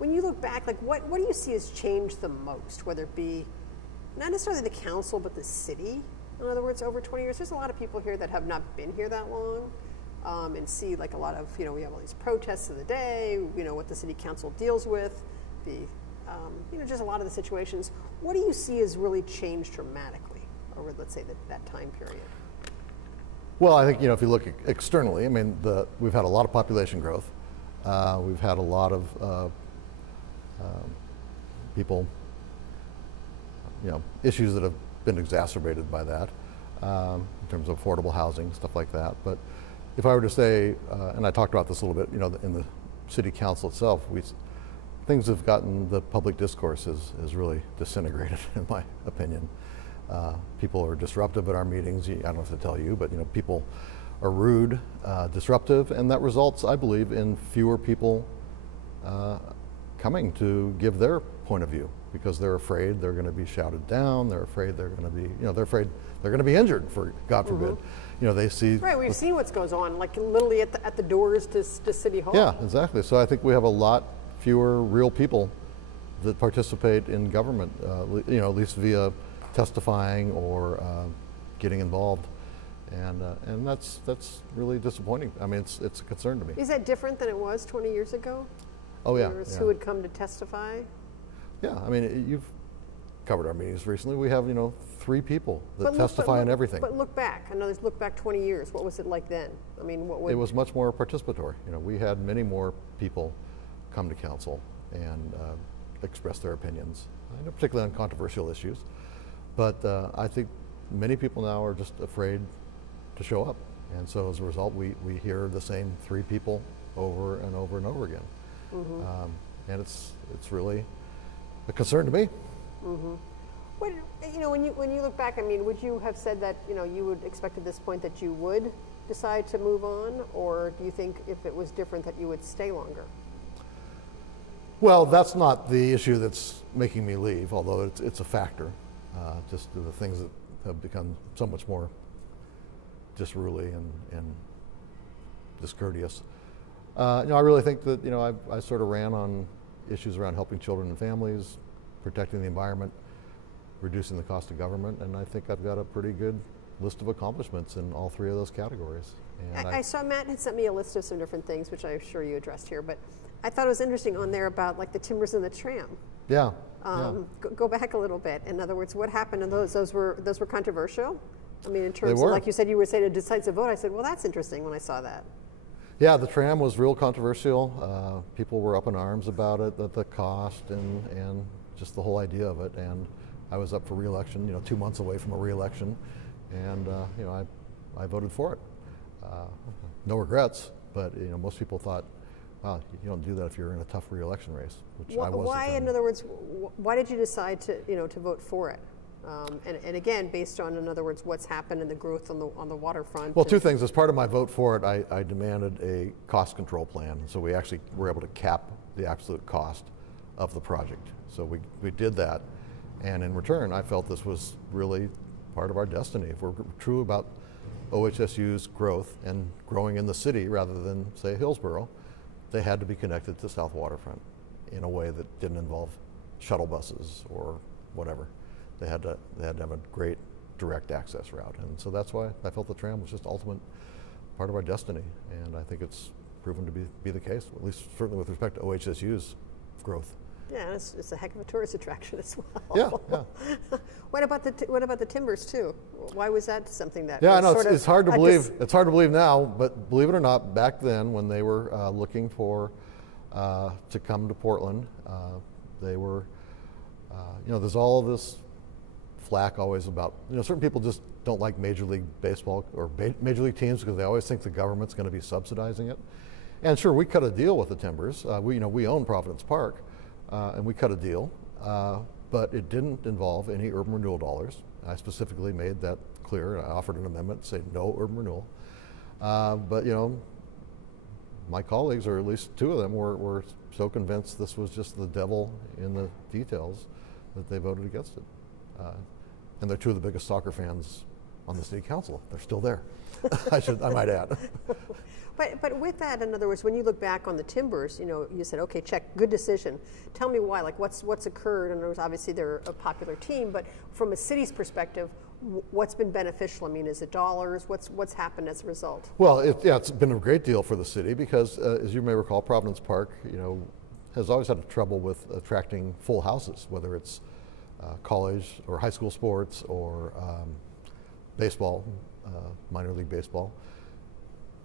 When you look back, like what do you see has changed the most, whether it be not necessarily the council, but the city? In other words, over 20 years, there's a lot of people here that have not been here that long, and see like a lot of, we have all these protests of the day, what the city council deals with, just a lot of the situations. What do you see has really changed dramatically over, let's say, that time period? Well, I think, if you look externally, I mean, we've had a lot of population growth. We've had a lot of people, issues that have been exacerbated by that in terms of affordable housing, stuff like that. But if I were to say, and I talked about this a little bit, in the city council itself, things have gotten, the public discourse is really disintegrated, in my opinion. People are disruptive at our meetings. I don't have to tell you, but people are rude, disruptive, and that results, I believe, in fewer people coming to give their point of view because they're afraid they're going to be shouted down. They're afraid they're going to be, they're afraid they're going to be injured. For God forbid, they see. Right, we've seen what's goes on, like literally at the doors to City Hall. Yeah, exactly. So I think we have a lot fewer real people that participate in government, at least via testifying or getting involved, and that's really disappointing. I mean, it's a concern to me. Is that different than it was 20 years ago? Oh yeah. Who would come to testify? Yeah, I mean, you've covered our meetings recently. We have 3 people that testify on everything. But look back. I know this. Look back 20 years. What was it like then? I mean, what would? It was much more participatory. We had many more people come to council and express their opinions, particularly on controversial issues. But I think many people now are just afraid to show up. And so as a result, we hear the same 3 people over and over and over again. And it's really a concern to me. What, when you look back, I mean, would you have said that, you would expect at this point that you would decide to move on? Or do you think if it was different that you would stay longer? Well, that's not the issue that's making me leave, although it's a factor. Just the things that have become so much more disruly and discourteous. I really think that I sort of ran on issues around helping children and families, protecting the environment, reducing the cost of government, and I think I've got a pretty good list of accomplishments in all 3 of those categories. And I saw Matt had sent me a list of some different things, which I'm sure you addressed here, but I thought it was interesting on there about like the timbers and the tram. Yeah. Go back a little bit. In other words, what happened in those? Those were controversial. I mean, in terms of, like you said, you were saying a decisive vote. I said, well, that's interesting when I saw that. Yeah, the tram was real controversial. People were up in arms about it, the cost and just the whole idea of it. And I was up for re-election, 2 months away from a re-election, and I voted for it. No regrets, but most people thought, wow, you don't do that if you're in a tough re-election race, which I wasn't. Why, in other words, why did you decide to to vote for it? And again, based on, in other words, what's happened in the growth on the waterfront. Well, 2 things. As part of my vote for it, I demanded a cost control plan. So we actually were able to cap the absolute cost of the project. So we did that, and in return, I felt this was really part of our destiny. If we're true about OHSU's growth and growing in the city rather than, say, Hillsborough, they had to be connected to South Waterfront in a way that didn't involve shuttle buses or whatever. They had to have a great direct access route, and so that's why I felt the tram was just ultimate part of our destiny, and I think it's proven to be the case, at least certainly with respect to OHSU's growth. Yeah, it's a heck of a tourist attraction as well. Yeah. What about the timbers too? Why was that something that? Yeah, I know it's hard to believe. It's hard to believe now, but believe it or not, back then when they were looking for to come to Portland, they were, there's all of this flack always about, certain people just don't like Major League Baseball or Major League teams because they always think the government's going to be subsidizing it. And sure, we cut a deal with the Timbers. We own Providence Park, and we cut a deal, but it didn't involve any urban renewal dollars. I specifically made that clear. I offered an amendment to say no urban renewal. But my colleagues, or at least 2 of them, were so convinced this was just the devil in the details that they voted against it. And they're 2 of the biggest soccer fans on the city council. They're still there. I might add. But with that, in other words, when you look back on the Timbers, you said, okay, check, good decision. Tell me why, like what's occurred? In other words, obviously they're a popular team, but from a city's perspective, what's been beneficial? I mean, is it dollars? What's happened as a result? Well, it's been a great deal for the city because, as you may recall, Providence Park, has always had trouble with attracting full houses, whether it's college or high school sports or baseball, minor league baseball.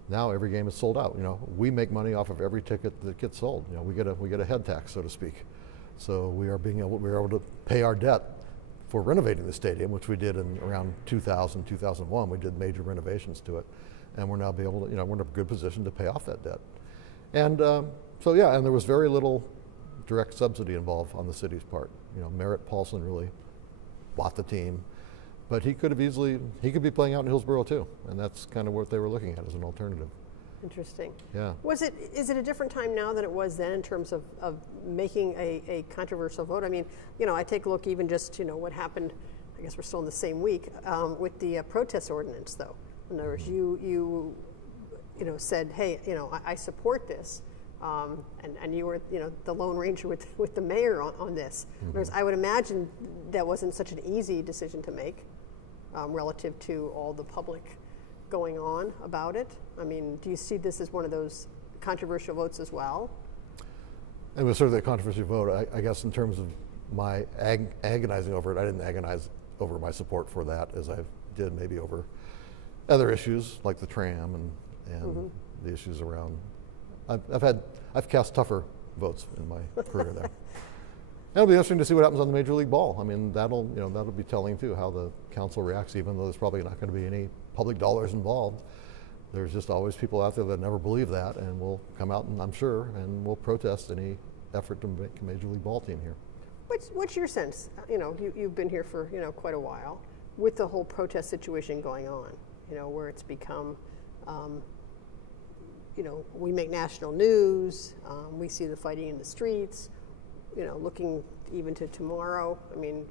Now every game is sold out. We make money off of every ticket that gets sold. We get a head tax, so to speak. So we are able to pay our debt for renovating the stadium, which we did in around 2000, 2001. We did major renovations to it, and we're now we're in a good position to pay off that debt. And and there was very little direct subsidy involved on the city's part. Merritt Paulson really bought the team. But he could be playing out in Hillsborough too, and that's kind of what they were looking at as an alternative. Interesting. Yeah. Is it a different time now than it was then in terms of making a controversial vote? I mean, I take a look even just, what happened, I guess we're still in the same week, with the protest ordinance though. In other words, you said, hey, I support this. And you were, the Lone Ranger with the mayor on this. Mm-hmm. I would imagine that wasn't such an easy decision to make relative to all the public going on about it. I mean, do you see this as one of those controversial votes as well? It was certainly a controversial vote. I guess in terms of my agonizing over it, I didn't agonize over my support for that as I did maybe over other issues like the tram and mm-hmm. the issues around. I've cast tougher votes in my career there. It'll be interesting to see what happens on the Major League Ball. I mean, that'll be telling too how the council reacts, even though there's probably not going to be any public dollars involved. There's just always people out there that never believe that, and will come out, and I'm sure, and will protest any effort to make a Major League Ball team here. What's your sense? You've been here for quite a while with the whole protest situation going on. Where it's become. We make national news. We see the fighting in the streets. Looking even to tomorrow. I mean,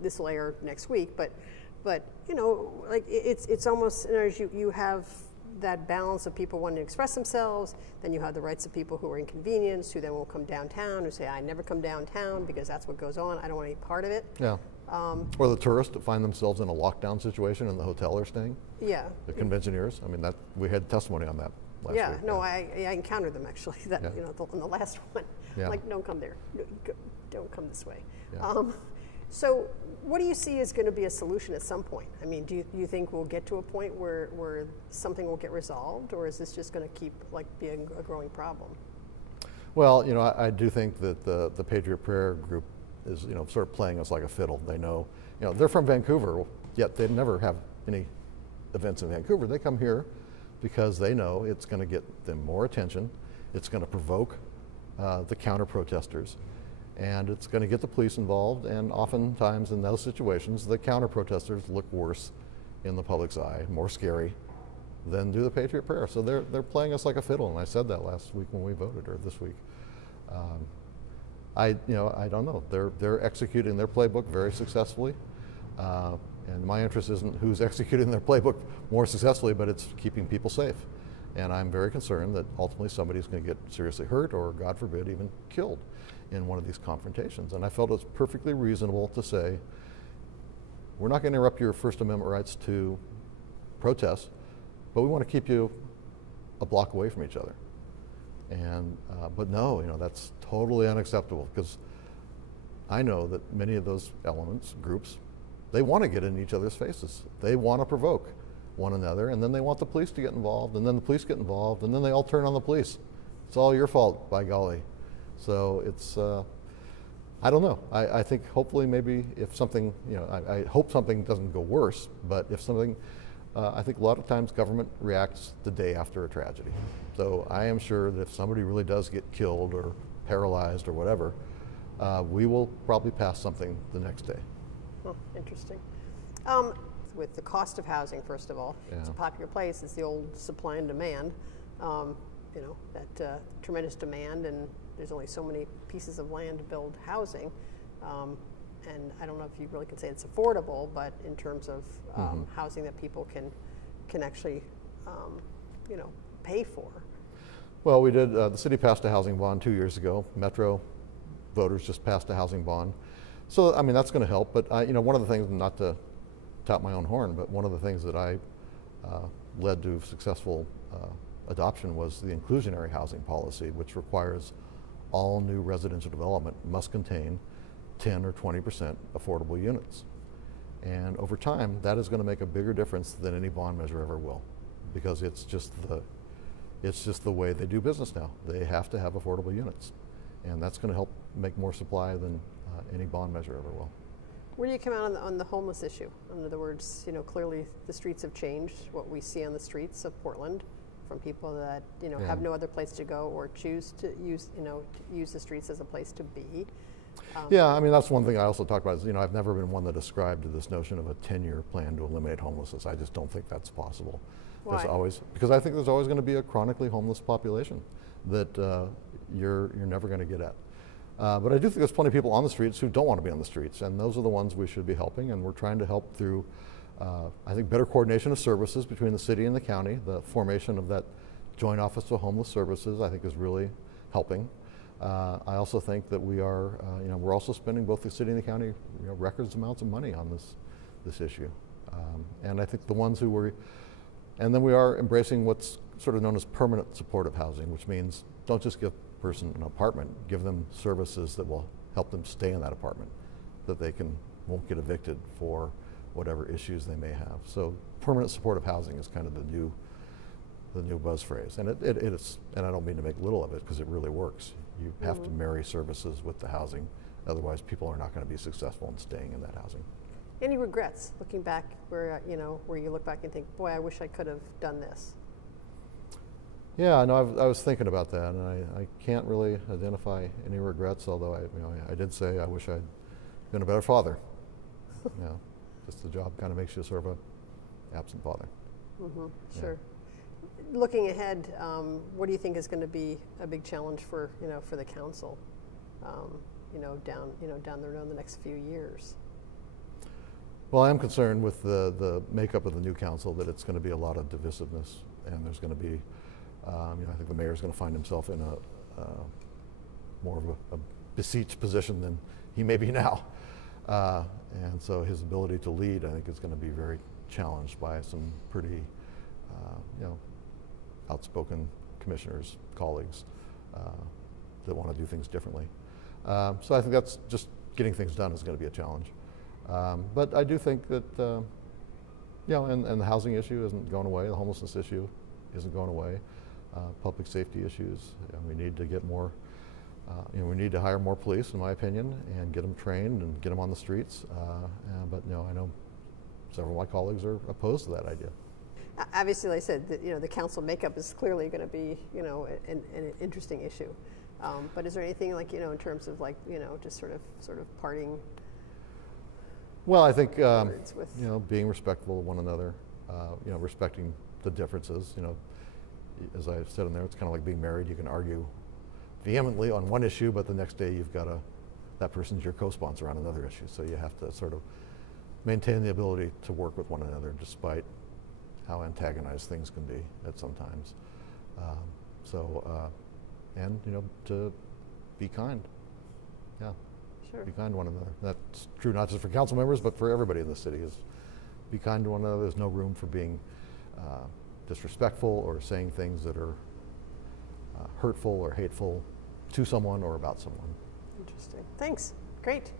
this will air next week, but like it's almost you have that balance of people wanting to express themselves. Then you have the rights of people who are inconvenienced, who then will come downtown, who say, "I never come downtown because that's what goes on. I don't want any part of it." Yeah. Or the tourists that find themselves in a lockdown situation in the hotel they're staying. Yeah. The conventioneers. I mean, we had testimony on that. Yeah, week. No, I encountered them actually. On the last one, like, don't come there, don't come this way. Yeah. So, what do you see is going to be a solution at some point? I mean, do you think we'll get to a point where something will get resolved, or is this just going to keep being a growing problem? Well, I do think that the Patriot Prayer group is sort of playing us like a fiddle. They know, they're from Vancouver, yet they never have any events in Vancouver. They come here because they know it's going to get them more attention, it's going to provoke the counter-protesters, and it's going to get the police involved, and oftentimes in those situations, the counter-protesters look worse in the public's eye, more scary than do the Patriot Prayer. So they're playing us like a fiddle, and I said that last week when we voted, or this week. I don't know. They're executing their playbook very successfully. And my interest isn't who's executing their playbook more successfully, but it's keeping people safe. And I'm very concerned that ultimately somebody's going to get seriously hurt or, God forbid, even killed in one of these confrontations. And I felt it was perfectly reasonable to say, we're not going to interrupt your First Amendment rights to protest, but we want to keep you a block away from each other. And but no, that's totally unacceptable, because I know that many of those groups, they want to get in each other's faces. They want to provoke one another, and then they want the police to get involved, and then the police get involved, and then they all turn on the police. It's all your fault, by golly. So it's, I don't know. I think hopefully maybe if something, I hope something doesn't go worse, but if something, I think a lot of times government reacts the day after a tragedy. So I am sure that if somebody really does get killed or paralyzed or whatever, we will probably pass something the next day. Oh, interesting. With the cost of housing, first of all, it's a popular place. It's the old supply and demand. That tremendous demand, and there's only so many pieces of land to build housing. and I don't know if you really can say it's affordable, but in terms of housing that people can actually, you know, pay for. Well, we did, the city passed a housing bond 2 years ago. Metro voters just passed a housing bond. So, I mean, that's going to help, but you know, one of the things, not to tout my own horn, but one of the things that I led to successful adoption was the inclusionary housing policy, which requires all new residential development must contain 10 or 20% affordable units. And over time, that is going to make a bigger difference than any bond measure ever will, because it's just the way they do business now. They have to have affordable units, and that's going to help make more supply than any bond measure ever will. Where do you come out on the homeless issue? In other words, you know, clearly the streets have changed. What we see on the streets of Portland, from people that, you know, have no other place to go or choose to use, you know, to use the streets as a place to be. Yeah, I mean, that's one thing I also talk about is, you know, I've never been one that ascribed to this notion of a 10-year plan to eliminate homelessness. I just don't think that's possible. Why? Because I think there's always going to be a chronically homeless population that you're never going to get at. But I do think there's plenty of people on the streets who don't want to be on the streets, and those are the ones we should be helping, and we're trying to help through, I think, better coordination of services between the city and the county. The formation of that Joint Office of Homeless Services, I think, is really helping. I also think that we are, you know, we're also spending, both the city and the county, you know, records amounts of money on this issue. And I think the ones who were, and then we are embracing what's sort of known as permanent supportive housing, which means don't just give a person an apartment, give them services that will help them stay in that apartment, that they won't get evicted for whatever issues they may have. So permanent supportive housing is kind of the new buzz phrase, and it is, and I don't mean to make little of it, because it really works. You have to marry services with the housing, otherwise people are not going to be successful in staying in that housing. Any regrets looking back, where you know, where you look back and think, boy, I wish I could have done this? Yeah, no, I was thinking about that, and I can't really identify any regrets. Although I did say I wish I'd been a better father. You know, just the job kind of makes you sort of a absent father. Sure. Looking ahead, what do you think is going to be a big challenge for the council, down the road in the next few years? Well, I am concerned with the makeup of the new council, that it's going to be a lot of divisiveness, and there's going to be, I think the mayor's going to find himself in a more of a beseeched position than he may be now, and so his ability to lead, I think, is going to be very challenged by some pretty, outspoken commissioners, colleagues that want to do things differently. So I think that's just getting things done is going to be a challenge. But I do think that, and the housing issue isn't going away. The homelessness issue isn't going away. Public safety issues, we need to get more, we need to hire more police, in my opinion, and get them trained and get them on the streets. But I know several of my colleagues are opposed to that idea. Obviously, like I said, the council makeup is clearly going to be, an interesting issue. But is there anything in terms of just sort of parting? Well, I think being respectful of one another, respecting the differences. As I said in there, it's kind of like being married. You can argue vehemently on one issue, but the next day you've got that person's your co-sponsor on another issue. So you have to sort of maintain the ability to work with one another, despite how antagonized things can be at some times. And to be kind. Yeah. Sure. Be kind to one another. That's true not just for council members, but for everybody in the city. Is be kind to one another. There's no room for being disrespectful or saying things that are hurtful or hateful to someone or about someone. Interesting. Thanks. Great.